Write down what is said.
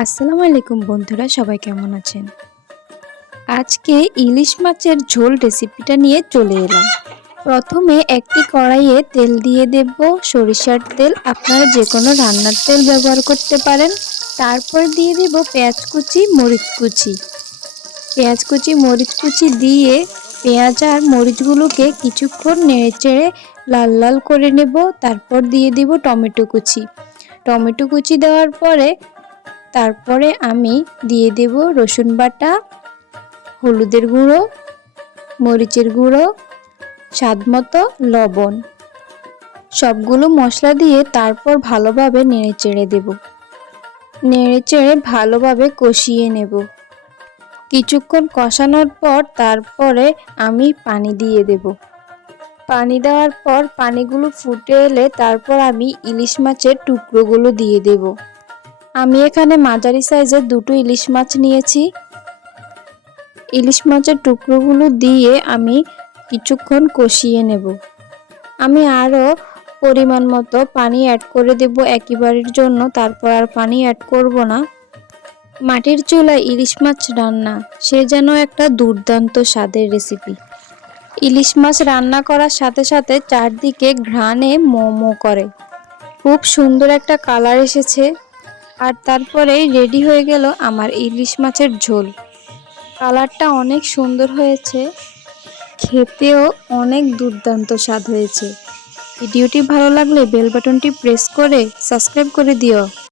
আসসালামু আলাইকুম বন্ধুরা, সবাই কেমন আছেন? আজকে ইলিশ মাছের ঝোল রেসিপিটা নিয়ে চলে এলাম। প্রথমে একটি কড়াইয়ে তেল দিয়ে দেব, সরিষার তেল। আপনারা যে কোনো রান্নার তেল ব্যবহার করতে পারেন। তারপর দিয়ে দেব পেঁয়াজ কুচি, মরিচ কুচি। পেঁয়াজ কুচি, মরিচ কুচি দিয়ে পেঁয়াজ আর মরিচগুলোকে কিছুক্ষণ নেড়েচেড়ে লাল লাল করে নেব। তারপর দিয়ে দিব টমেটো কুচি। টমেটো কুচি দেওয়ার পরে তারপরে আমি দিয়ে দেব রসুন বাটা, হলুদের গুঁড়ো, মরিচের গুঁড়ো স্বাদমতো লবণ। সবগুলো মশলা দিয়ে তারপর ভালোভাবে নেড়ে চেড়ে দেব। নেড়ে চেড়ে ভালোভাবে কষিয়ে নেব। কিছুক্ষণ কষানোর পর তারপরে আমি পানি দিয়ে দেব। পানি দেওয়ার পর পানিগুলো ফুটে এলে তারপর আমি ইলিশ মাছের টুকরোগুলো দিয়ে দেবো। আমি এখানে মাঝারি সাইজের দুটো ইলিশ মাছ নিয়েছি। ইলিশ মাছের টুকরোগুলো দিয়ে আমি কিছুক্ষণ কষিয়ে নেব। আমি আরও পরিমাণ মতো পানি অ্যাড করে দেব একইবারের জন্য, তারপর আর পানি অ্যাড করব না। মাটির চুলায় ইলিশ মাছ রান্না, সে যেন একটা দুর্দান্ত স্বাদের রেসিপি ইলিশ মাছ রান্না করার সাথে সাথে চারদিকে ঘ্রাণে মোমো করে। খুব সুন্দর একটা কালার এসেছে। আর তারপরেই রেডি হয়ে গেল আমার ইলিশ মাছের ঝোল। কালারটা অনেক সুন্দর হয়েছে, খেতেও অনেক দুর্দান্ত স্বাদ হয়েছে। ভিডিওটি ভালো লাগলে বেল বাটনটি প্রেস করে সাবস্ক্রাইব করে দিও।